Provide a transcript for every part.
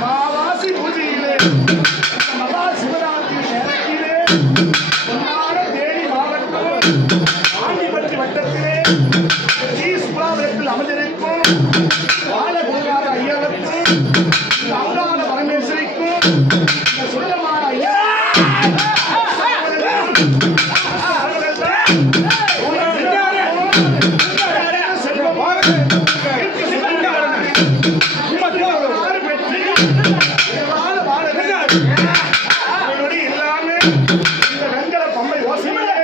மாவாசி பூஜையிலே மகா சிவராத்திரி நேரத்திலே பொன்னான தேனி மாவட்டம் ஆண்டிப்பட்டி வட்டத்திலே ஸ்ரீ சுப்ராபுரத்தில் அமர்ந்திருக்கும் பாலகுருநாத ஐயருக்கும் அங்காள பரமேஸ்வரிக்கும் சுடலமான ஐயா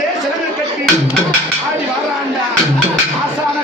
கட்டி ஆடி வர்றாண்டா ஆசான